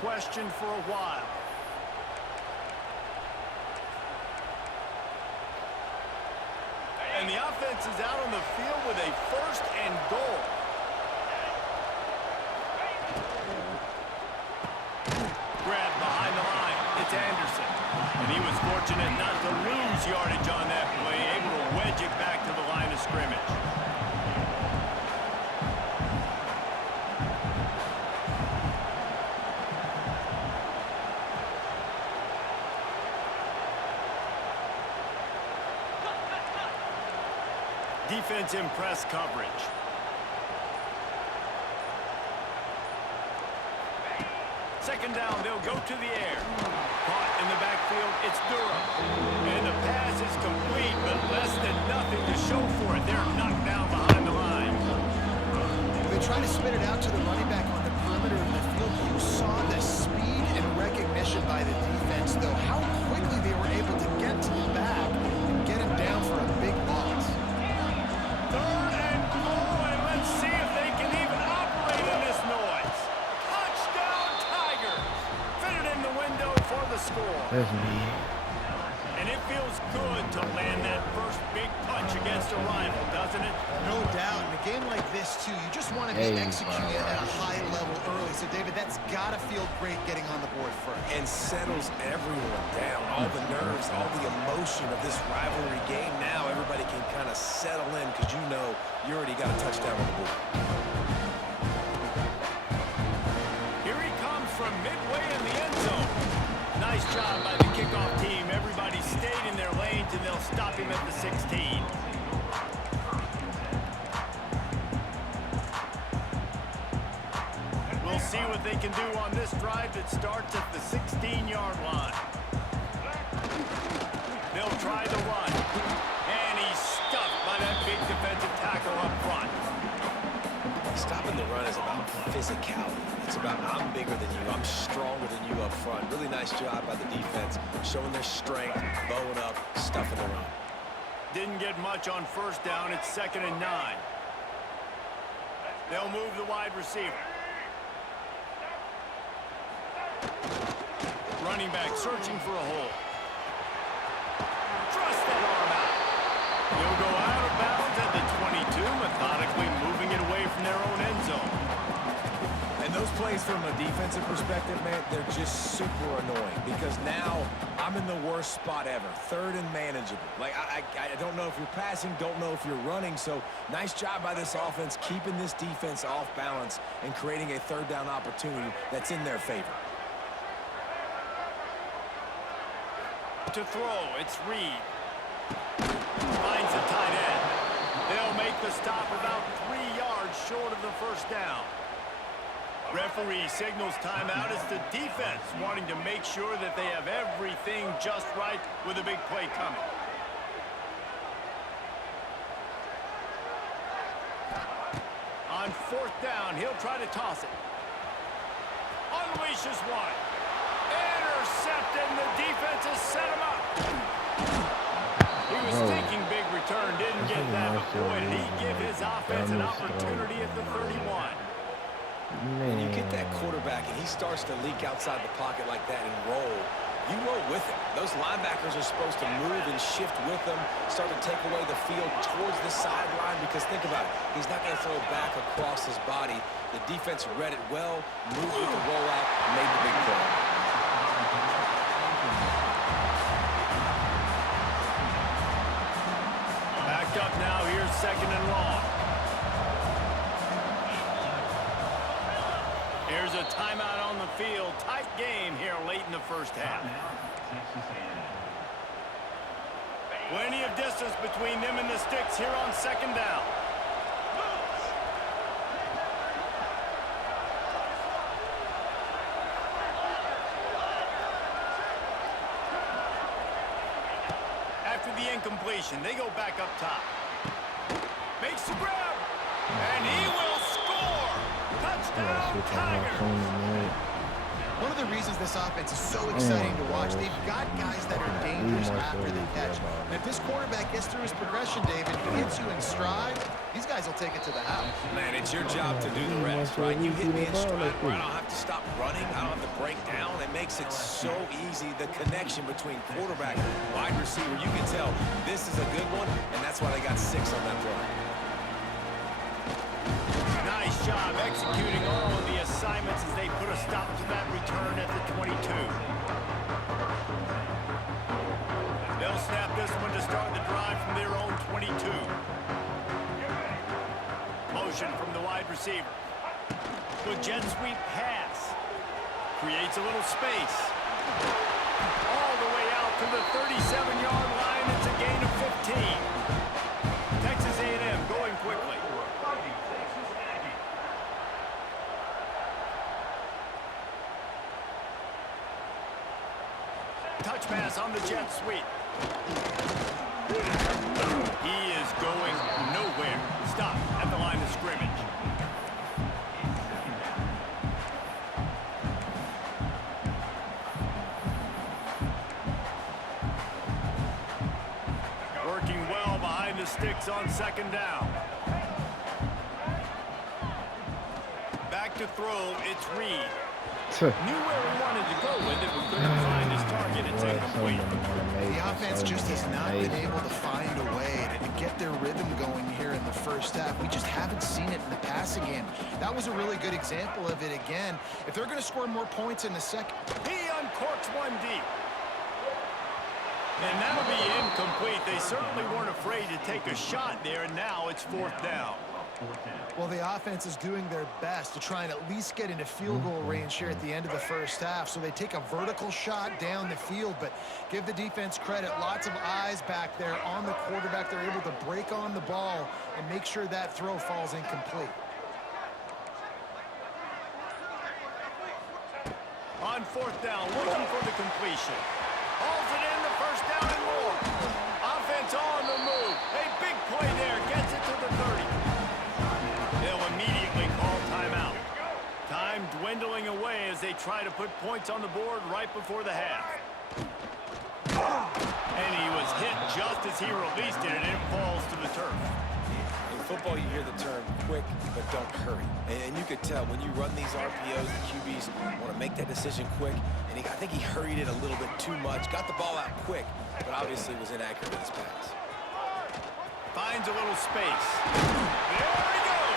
question for a while. And the offense is out on the field with a 1st and goal. Grab behind the line. It's Anderson. And he was fortunate not to lose yardage on that play, able to wedge it back to the line of scrimmage. Defense in press coverage. Second down, they'll go to the air. Caught in the backfield, it's Durham. And the pass is complete, but less than nothing to show for it. They're knocked down behind the line. They try to spit it out to the running back on the perimeter of the field. You saw the speed and recognition by the defense, though. How quickly they were able to get to the back and get him down for a big loss. 3rd and goal, and let's see if they can even operate in this noise. Touchdown, Tigers! Fitted in the window for the score. That's me. And it feels good to land that first big punch against a rival, doesn't it? No doubt. In a game like this, too, you just want to be executing it at a high level early. So, David, that's got to feel great getting on the board first. And settles everyone down. All the nerves, all the emotion of this rivalry game. Now everybody can kind of settle in because you know you already got a touchdown on the board. Here he comes from midway in the end zone. Nice job by the kickoff team. Everybody stayed in their lanes, and they'll stop him at the 16. We'll see what they can do on this drive that starts at the 16-yard line. They'll try the run. And he's stuffed by that big defensive tackle up front. Stopping the run is about physicality. It's about I'm bigger than you, I'm stronger than you up front. Really nice job by the defense, showing their strength, bowing up, stuffing the run. Didn't get much on 1st down. It's 2nd and 9. They'll move the wide receiver. Running back searching for a hole. Thrust that arm out. He'll go out of bounds at the 22, methodically moving it away from their own end zone. And those plays from a defensive perspective, man, they're just super annoying because now I'm in the worst spot ever. 3rd and manageable. Like, I don't know if you're passing, don't know if you're running. So nice job by this offense keeping this defense off balance and creating a 3rd down opportunity that's in their favor. To throw, it's Reed. Finds the tight end. They'll make the stop about 3 yards short of the 1st down. Referee signals timeout as the defense wanting to make sure that they have everything just right with a big play coming. On 4th down, he'll try to toss it. Unleashes one. Intercepted, and the defense has set him up. He was thinking big return, didn't get that, but boy, did he give his offense an opportunity at the 31. When you get that quarterback and he starts to leak outside the pocket like that and roll, you roll with him. Those linebackers are supposed to move and shift with him, start to take away the field towards the sideline because think about it, he's not going to throw back across his body. The defense read it well, moved with the rollout, made the big play. Backed up now, here's 2nd and long. Here's a timeout on the field. Tight game here late in the 1st half. Plenty of distance between them and the sticks here on 2nd down. After the incompletion, they go back up top. Makes the grab, and he will score. Touchdown, Tigers. One of the reasons this offense is so exciting to watch, they've got guys that are dangerous after the catch. And if this quarterback gets through his progression, David, hits you in stride, these guys will take it to the house. Man, it's your job to do the rest, right? You hit me in stride where I don't have to stop running. I don't have to break down. It makes it so easy, the connection between quarterback and wide receiver. You can tell this is a good one, and that's why they got 6 on that play. Nice job executing all of the assignments as they put a stop to that return at the 22. They'll snap this one to start the drive from their own 22. Motion from the wide receiver. The jet sweep pass. Creates a little space. All the way out to the 37-yard line. It's a gain of 15. Texas A&M going quickly. Touch pass on the jet sweep. He is going nowhere. Stop at the line of scrimmage. Working well behind the sticks on second down. Back to throw, it's Reed. Knew where he wanted to go with it, but couldn't find his target. It's incomplete. The offense just has not been able to find a way to get their rhythm going here in the first half. We just haven't seen it in the passing game. That was a really good example of it again. If they're going to score more points in the second. He uncorks one deep. And that'll be incomplete. They certainly weren't afraid to take a shot there, and now it's 4th down. Well, the offense is doing their best to try and at least get into field goal range here at the end of the first half. So they take a vertical shot down the field, but give the defense credit. Lots of eyes back there on the quarterback. They're able to break on the ball and make sure that throw falls incomplete. On 4th down, looking for the completion. Hauls it in, the first down and more. Offense on the move. A big play there. Gets it to the 30. They'll immediately call timeout. Time dwindling away as they try to put points on the board right before the half. And he was hit just as he released it, and it falls to the turf. In football, you hear the term quick, but don't hurry. And you could tell when you run these RPOs, the QBs want to make that decision quick. And I think he hurried it a little bit too much. Got the ball out quick, but obviously was inaccurate in his pass. Finds a little space. There he goes.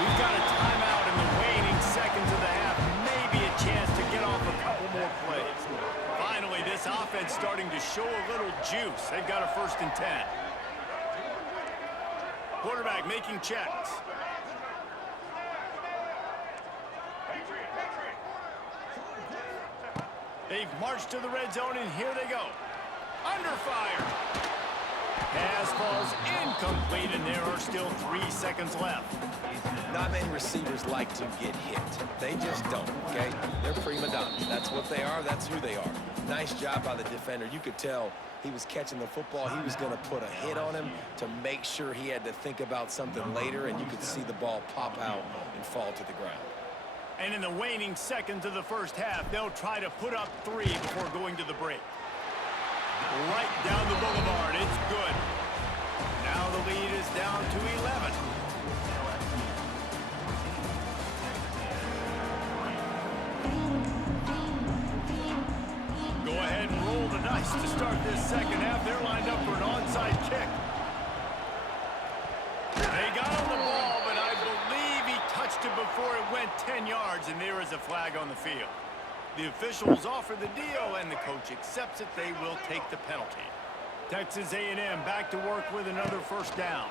We've got a timeout in the waning seconds of the half. Maybe a chance to get off a couple more plays. Finally, this offense starting to show a little juice. They've got a 1st and 10. Quarterback making checks. They've marched to the red zone, and here they go. Under fire. Pass falls incomplete, and there are still 3 seconds left. Not many receivers like to get hit. They just don't, okay? They're prima donnas. That's what they are. That's who they are. Nice job by the defender. You could tell he was catching the football. He was going to put a hit on him to make sure he had to think about something later, and you could see the ball pop out and fall to the ground. And in the waning seconds of the first half, they'll try to put up 3 before going to the break. Right down the boulevard. It's good. Now the lead is down to 11. Go ahead and roll the dice to start this second half. They're lined up for an onside kick. They got on the ball, but I believe he touched it before it went 10 yards, and there is a flag on the field. The officials offer the deal, and the coach accepts it. They will take the penalty. Texas A&M back to work with another 1st down.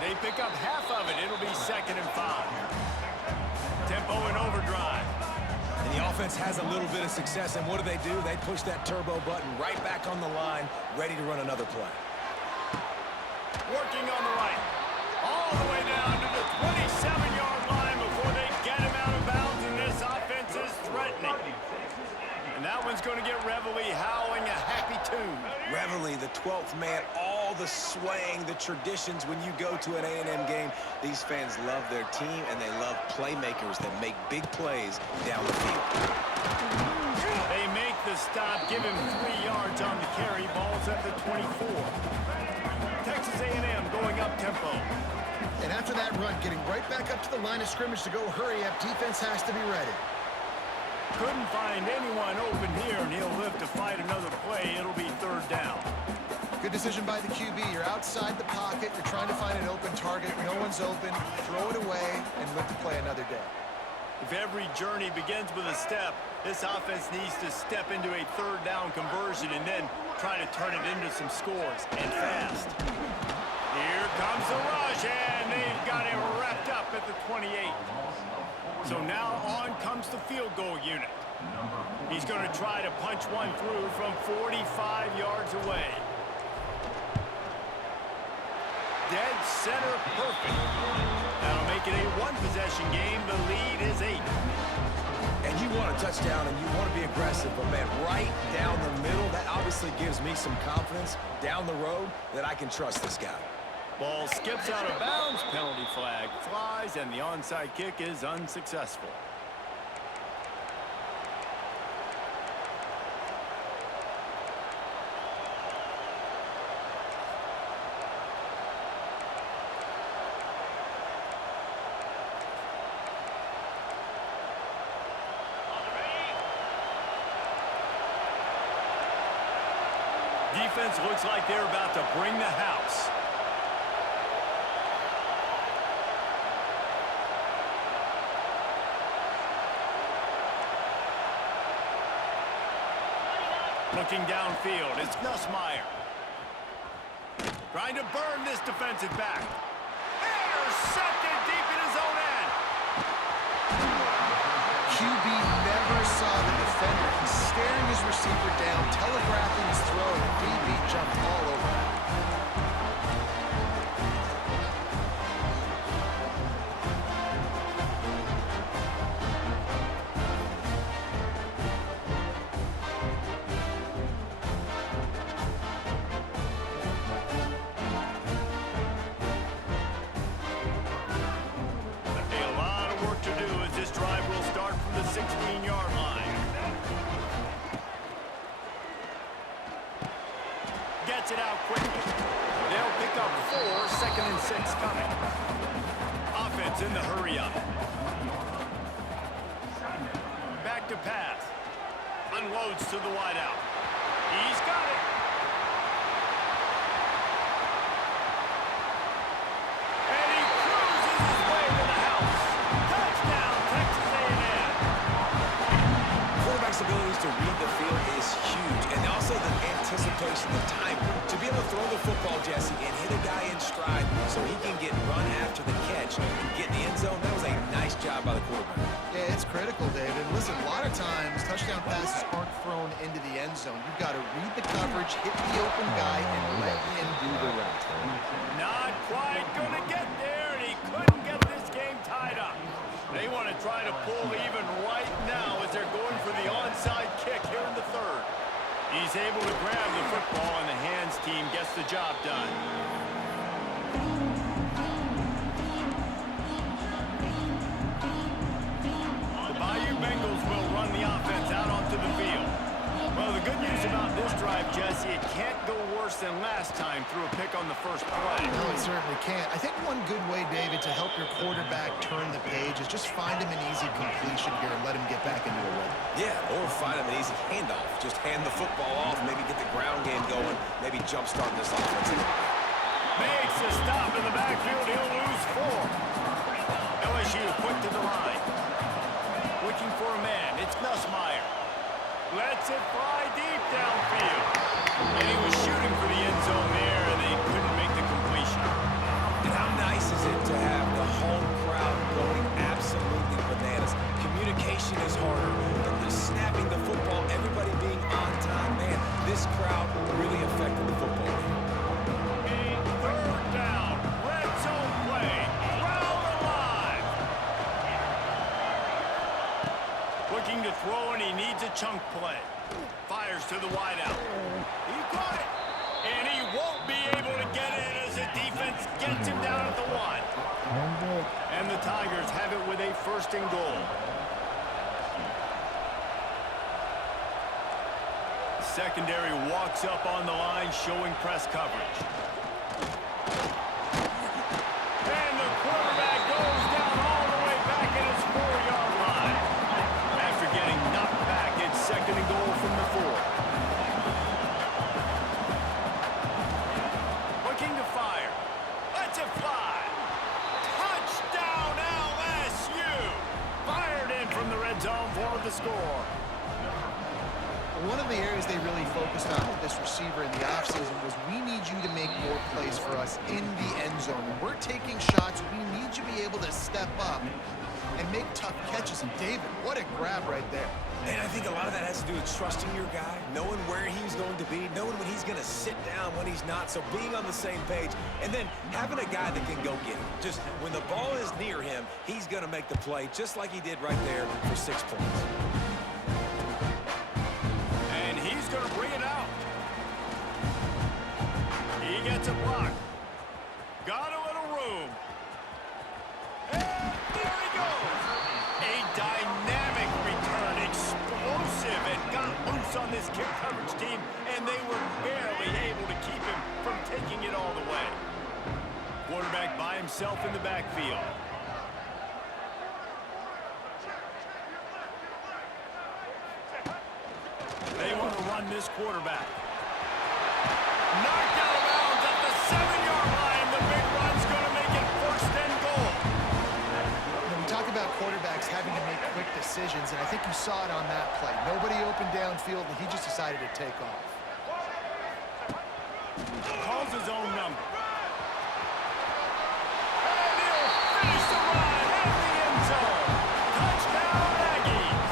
They pick up half of it. It'll be 2nd and 5. Tempo and overdrive. And the offense has a little bit of success, and what do? They push that turbo button right back on the line, ready to run another play. Working on the right. All the way down to the 27-yard line before they get him out of bounds, and this offense is threatening. And that one's going to get Reveille howling a happy tune. Reveille, the 12th man, all the swaying, the traditions when you go to an A&M game. These fans love their team, and they love playmakers that make big plays down the field. They make the stop, give him 3 yards on the carry. Ball's at the 24. Texas A&M going up tempo. And after that run, getting right back up to the line of scrimmage to go hurry up, defense has to be ready. Couldn't find anyone open here, and he'll live to fight another play. It'll be third down. Good decision by the QB. You're outside the pocket. You're trying to find an open target. No one's open. Throw it away and live to play another day. If every journey begins with a step, this offense needs to step into a third down conversion and then try to turn it into some scores, and fast. Here comes the rush, and they've got it wrapped up at the 28. So now on comes the field goal unit. He's going to try to punch one through from 45 yards away. Dead center perfect. That'll make it a one-possession game. The lead is 8. And you want a touchdown and you want to be aggressive, but man, right down the middle, that obviously gives me some confidence down the road that I can trust this guy. Ball skips out of bounds, penalty flag flies, and the onside kick is unsuccessful. Defense looks like they're about to bring the house. Looking downfield, it's Nussmeier. Trying to burn this defensive back. Intercepted deep in his own end. QB never saw the defender. He's staring his receiver down, telegraphing his throw, and the DB jumped all over him. A lot of work to do as this drive will start from the 16-yard line. Gets it out quickly. They'll pick up 4, 2nd and 6 coming. Offense in the hurry up. Back to pass. Unloads to the wideout. He's got it. And he cruises his way to the house. Touchdown, Texas A&M. Quarterback's abilities to read the field is huge, and also the anticipation, the time to be able to throw the football, Jesse, and hit a guy in stride so he can get run after the catch and get in the end zone. That was a nice job by the quarterback. Yeah, it's critical, David. Listen, a lot of times touchdown passes aren't thrown into the end zone. You've got to read the coverage, hit the open guy, and let him do the rest. Not quite going to get there, and he couldn't get this game tied up. They want to try to pull even right now as they're going for the onside kick here in the third. He's able to grab the football, and the hands team gets the job done. The Bayou Bengals will run the offense out onto the field. Well, the good news about this drive, Jesse, it can't go worse than last time through a pick on the first play. No, it certainly can't. I think one good way, David, to help your quarterback turn the page is just find him an easy completion here and let him get back into a rhythm. Yeah, or find him an easy handoff. Just hand the football off, maybe get the ground game going, maybe jumpstart this offense. Makes a stop in the backfield. He'll lose 4. LSU quick to the line. Looking for a man. It's Nussmeier. Lets it fly deep downfield. And he was shooting for the end zone there, and they couldn't make the completion. And how nice is it to have the home crowd going absolutely bananas? Communication is harder than the snapping the football, everybody being on time. Man, this crowd really affected the football game. Third down. Red zone play. Crowd alive. Looking to throw, and he needs a chunk play. Fires to the wideout. He got it. And he won't be able to get it as the defense gets him down at the 1. And the Tigers have it with a 1st and goal. Secondary walks up on the line, showing press coverage. And the quarterback goes down all the way back at his 4-yard line. After getting knocked back, it's 2nd and goal from the 4. Looking to fire. Lets it fly. Touchdown LSU. Fired in from the red zone for the score. One of the areas they really focused on with this receiver in the offseason was we need you to make more plays for us in the end zone. When we're taking shots, we need you to be able to step up and make tough catches. And David, what a grab right there. And I think a lot of that has to do with trusting your guy, knowing where he's going to be, knowing when he's going to sit down, when he's not, so being on the same page, and then having a guy that can go get him. Just when the ball is near him, he's going to make the play, just like he did right there for 6 points. And he's going to bring it out. He gets a block. Got a little room. And there he goes. A dynamic return, explosive, and got loose on this kick coverage team, and they were barely able to keep him from taking it all the way. Quarterback by himself in the backfield. They want to run this quarterback. Knocked out of bounds at the 7-yard line. The big run's going to make it 1st and goal. When we talk about quarterbacks having to make quick decisions, and I think you saw it on that play. Nobody opened downfield, and he just decided to take off. Calls his own number. And he'll finish the run at the end zone. Touchdown, Aggies.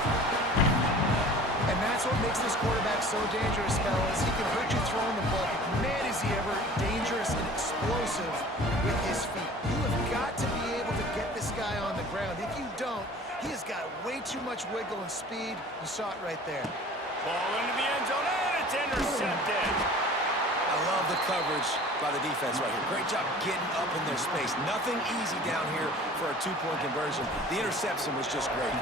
And that's what makes this quarterback so dangerous, fellas. He can hurt you throwing the ball, but man, is he ever dangerous and explosive with his feet. You have got to be able to get this guy on the ground. If you don't, he has got way too much wiggle and speed. You saw it right there. Ball into the end zone, and it's intercepted. I love the coverage by the defense right here. Great job getting up in their space. Nothing easy down here for a 2-point conversion. The interception was just great.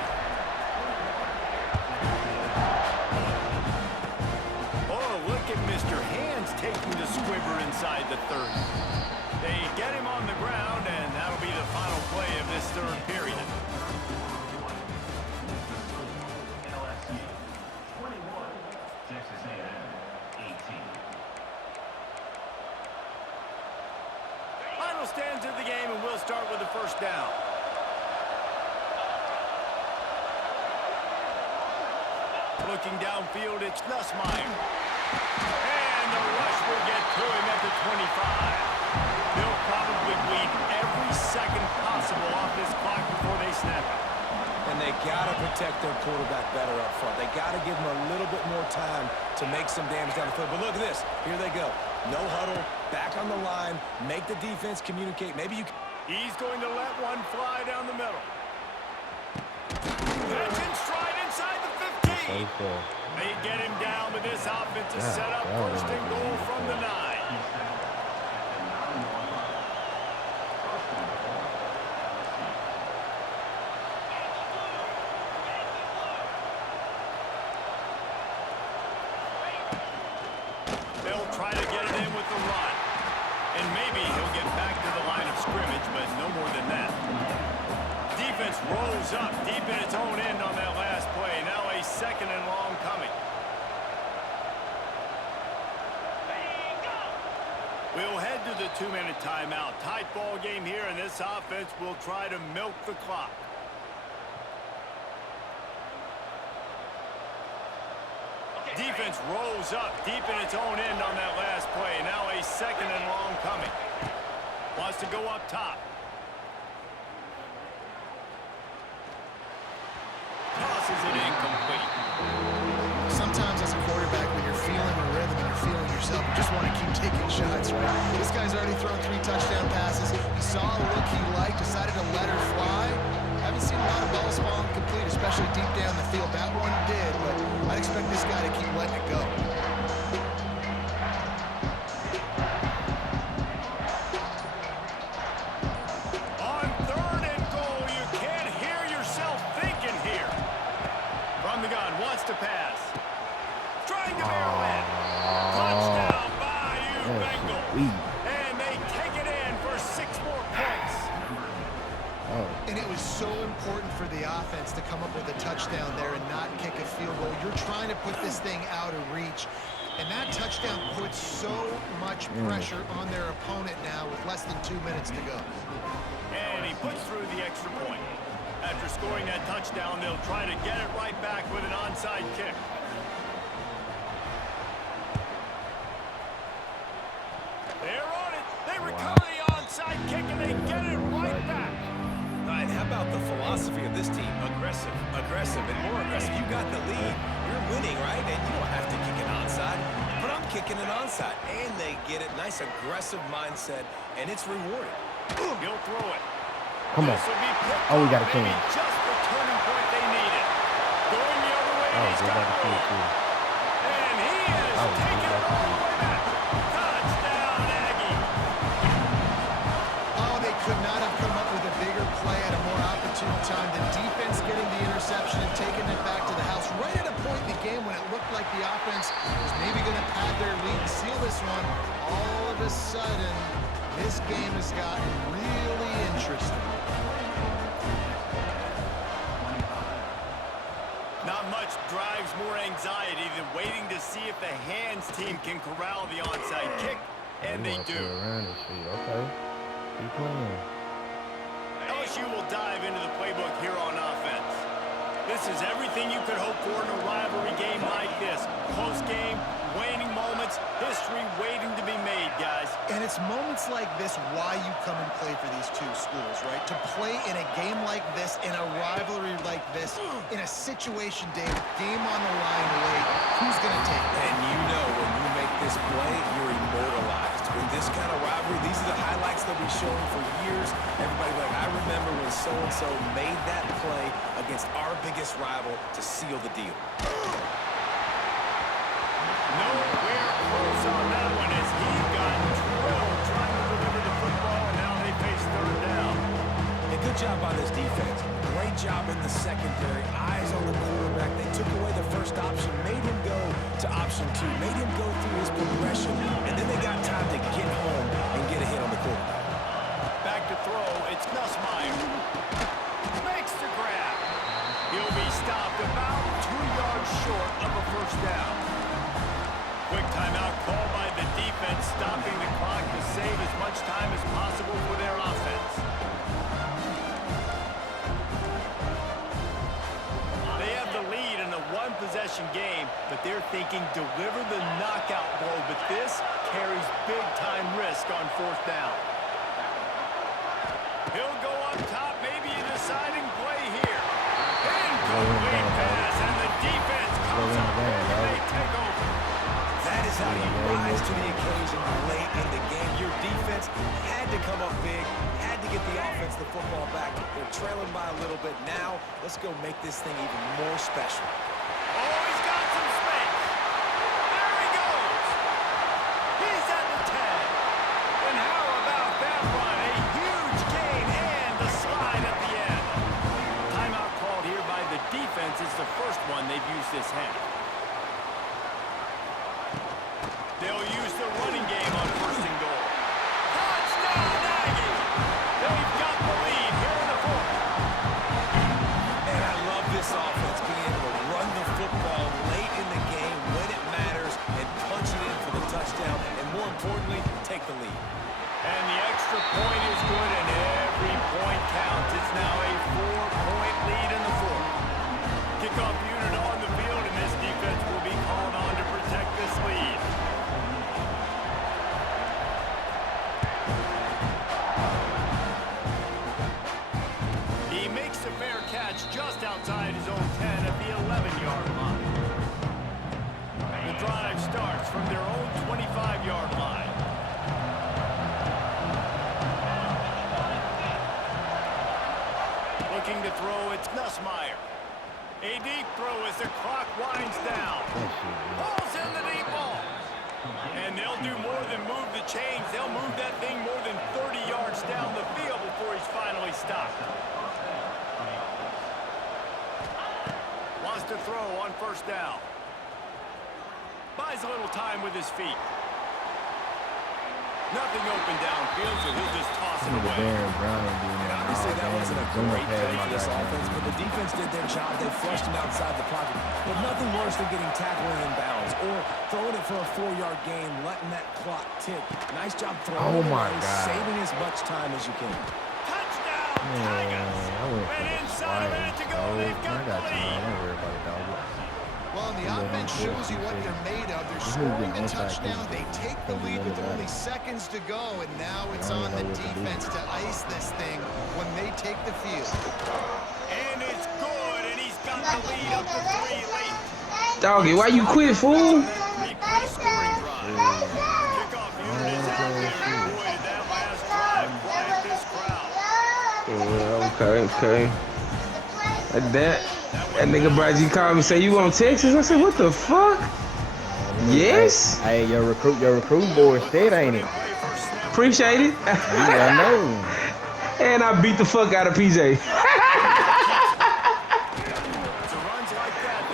Oh, look at Mr. Hands taking the squibber inside the 30. They get him on the ground, and that'll be the final play of this 3rd period. Final stands of the game, and we'll start with the 1st down. Looking downfield, it's Nussmeier. And the rush will get to him at the 25. They'll probably bleed every second possible off this clock before they snap it. And they got to protect their quarterback better up front. They got to give him a little bit more time to make some damage down the field. But look at this. Here they go. No huddle, back on the line, make the defense communicate. Maybe you can... He's going to let one fly down the middle. Catch in stride inside the 15. They get him down, but this offense is set up 1st and goal from the 9. They'll try to get it in with the run. And maybe he'll get back to the line of scrimmage, but no more than that. Defense rolls up deep in its own end on that last play. Now a 2nd and long coming. We'll head to the 2-minute timeout. Tight ball game here, and this offense will try to milk the clock. Defense rolls up deep in its own end on that last play. Now a 2nd and long coming. Wants to go up top. Tosses it incomplete. Sometimes as a quarterback, when you're feeling a rhythm and you're feeling yourself, you just want to keep taking shots, right? This guy's already thrown 3 touchdown passes. He saw a look he liked, decided to let her fly. Haven't seen a lot of balls fall incomplete, especially deep down the field. That one did, but I'd expect this guy to keep letting it go. On 3rd and goal, you can't hear yourself thinking here. From the gun, wants to pass. Trying to barrel in. Touchdown by you, Bengals. And they take it the touchdown there and not kick a field goal. You're trying to put this thing out of reach. And that touchdown puts so much pressure on their opponent now with less than 2 minutes to go. And he puts through the extra point. After scoring that touchdown, they'll try to get it right back with an onside kick. They're on it. They recover the onside kick, and they get it right back. And how about the philosophy of this team? Aggressive, aggressive, and more aggressive. You got the lead. You're winning, right? And you don't have to kick an onside. But I'm kicking an onside. And they get it. Nice aggressive mindset, and it's rewarded. He'll throw it. Come on. Oh, we got a clean. Just the turning point they needed. Going the other way, he's got it. And he is taking it all the way back. Touchdown, Aggie. Oh, they could not have come up with a bigger play at a more opportune time. The defense getting the interception and taking it back to the house right at a point in the game when it looked like the offense was maybe going to pad their lead and seal this one. All of a sudden, this game has gotten really interesting. Not much drives more anxiety than waiting to see if the hands team can corral the onside kick, and they do. Okay. Keep playing. LSU will dive into the playbook here on offense. This is everything you could hope for in a rivalry game like this. Close game, waning moments, history waiting to be made, guys. And it's moments like this why you come and play for these two schools, right? To play in a game like this, in a rivalry like this, in a situation, Dave, game on the line late, who's going to take it? And you know when you make this play, you're immortalized. With this kind of rivalry, these are the highlights they'll be showing for years. Everybody like, I remember when so-and-so made that play against our biggest rival to seal the deal. Nowhere close on that one as he got drilled trying to deliver the football, and now they face third down. And good job on this defense. Great job in the secondary. Eyes on the quarterback. They took away the first option, made him go to option 2, made him go through his progression, and then they got time to get home and get a hit on the quarterback. Back to throw, it's Nussmeier. Makes the grab. He'll be stopped about 2 yards short of a first down. Quick timeout called by the defense, stopping the clock to save as much time as possible for their offense. They have the lead in a one-possession game, but they're thinking deliver the knockout blow, but this carries big-time risk on fourth down. He'll go up top, maybe a deciding play here. Incomplete pass, and the defense comes up there and they take over. That is how you rise to the occasion late in the game. Your defense had to come up big, had to get the offense the football back. They're trailing by a little bit now. Let's go make this thing even more special. Oh, he's got some space. There he goes. He's at the 10. And how about that run? A huge gain and the slide at the end. Timeout called here by the defense. It's the first one they've used this half. They'll use the running game on first and goal. Touchdown, Aggie! They've got the lead here in the fourth. And I love this offense being able to run the football late in the game when it matters and punch it in for the touchdown, and more importantly, take the lead. And the extra point is good, and every point counts. It's now a 4-point lead in the fourth. Kickoff unit on the field, and this defense will be called on to protect this lead. He makes a fair catch just outside his own 10 at the 11-yard line. The drive starts from their own 25-yard line. Looking to throw, it's Nussmeier. A deep throw as the clock winds down. Ball's in the deep ball. And they'll do more than move the chains. They'll move that thing more than 30 yards down the field before he's finally stopped. Wants to throw on first down. Buys a little time with his feet. Nothing open downfield, so he'll just toss it Nigga away. Darren Brown ain't doing nothing. Obviously, that wasn't a Zoomer great past play my for this goddamn offense, but the dude. defense did their job. They flushed him outside the pocket. But nothing worse than getting tackled in bounds or throwing it for a 4-yard gain, letting that clock tick. Nice job throwing Oh it my away, God. saving as much time as you can. Touchdown, Man, Tigers. I went for And the inside a minute to spike, go, dog. they've I got got the you, man. lead. Don't worry about it, dog. Well, and the Yeah, offense yeah, shows you what yeah. they're made of. They're This nigga scoring getting the onside touchdown. kick. They take the Don't lead remember with that. only seconds to go, and now it's I don't on know the what to do. defense to ice this thing when they take the field. And it's good, and he's got the lead up to 3 late. Doggy, why you quit, fool? That 3-play scoring drive. Kickoff unit is out there, and boy, did that last drive quiet this crowd. Okay. That nigga Bradley called me, say, you on Texas? I said, what the fuck? Yes. Hey, your recruit boy said, ain't it? Appreciate it. I know. And I beat the fuck out of PJ.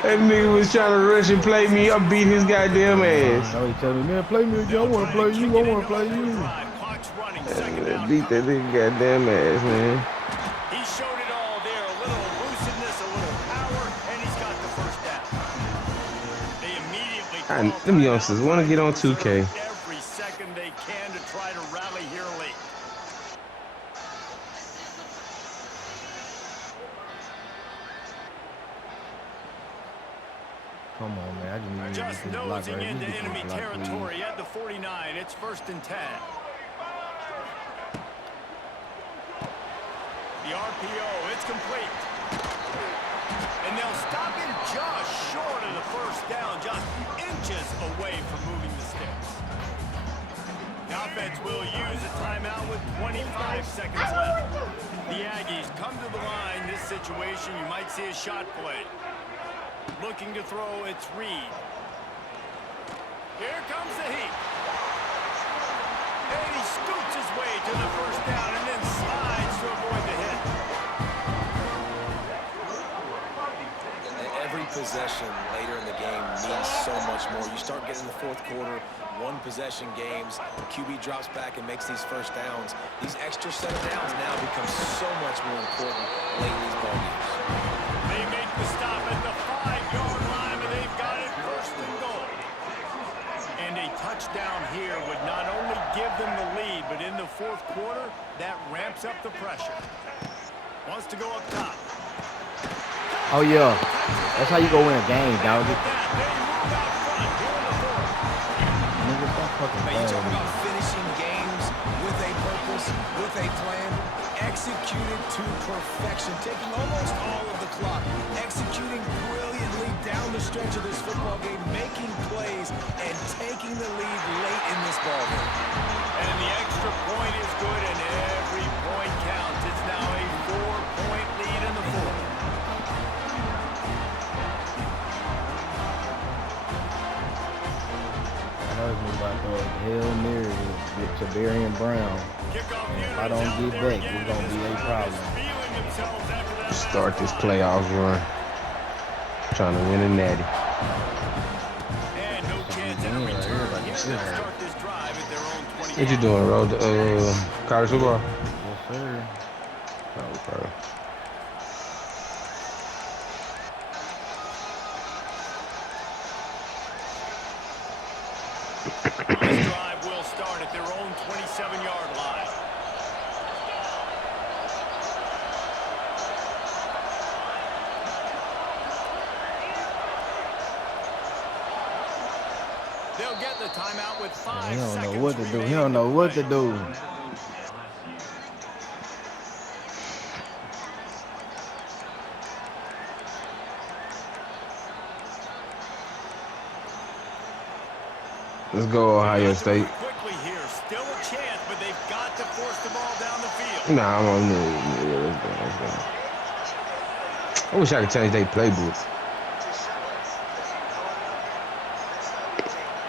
That nigga was trying to rush and play me. I beat his goddamn ass. So he told me, man, play me again. I want to play you. I want to play you. I beat that nigga goddamn ass, man. He showed it all there. A little elusiveness, a little power, and he's got the first down. They immediately Them youngsters want to get on 2K. every second they can to try to rally here late. Come on, man. I just need to Just get this block nosing right. into Get this enemy block, territory at the 49. It's 1st and 10. The RPO, it's complete. And they'll stop him just short of the first down, just inches away from moving the sticks. The offense will use a timeout with 25 seconds left. The Aggies come to the line. This situation, you might see a shot play. Looking to throw, it's Reed. Here comes the heat. And he scoots his way to the first down and then slides to avoid the hit. Every possession later in the game means so much more. You start getting the fourth quarter, one-possession games, QB drops back and makes these first downs. These extra set of downs now become so much more important late in these ball games. They make the stop at the 5-yard line, and they've got it 1st and goal. And a touchdown here would not only give them the lead, but in the fourth quarter, that ramps up the pressure. Wants to go up top. Oh, yeah. That's how you go win a game, dog. With that, they move out front here in the fourth. Nigga, stop fucking Man, you talk playing. about finishing games with a purpose, with a plan, executed to perfection, taking almost all of the clock, executing brilliantly down the stretch of this football game, making plays, and taking the lead late in this ball game. And the extra point is good, and every point counts. It's now a 4-point lead in the fourth. I know this nigga about to throw a Hail Mary with Tavarian Brown. Kickoff unit If I is don't out get there back, again, it's gonna and be a this problem. crowd is feeling themselves after that Start this playoff run. Trying to win a natty. And no chance at a Right here, return. like Here this. they'll start this drive at their own 20. What you doing, Road? College football? Yes, sir. Okay. This drive will start at their own 27-yard line. They'll get the timeout with 5 He don't seconds know what to do. He remaining don't know to what play. to do. Let's go, Ohio Got to State. move quickly here. Still a chance, but they've got to force the ball down the field. Nah, I'm on there. Let's go. I wish I could change their playbook.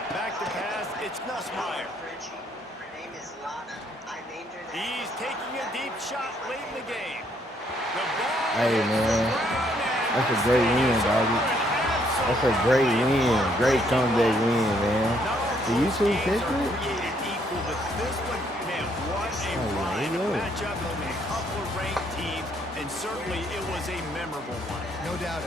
Back to pass, it's Nussmeier. He's taking a deep shot late in the game. The ball Hey, hits the man. ground, and That's a this great thing win, is doggy. over and That's a great win. Great comeback win, man. Not all Do you close two games catch are it? created equal school, but this one, man, what a ride. A matchup between a couple of ranked teams, and certainly it was a memorable one. No doubt.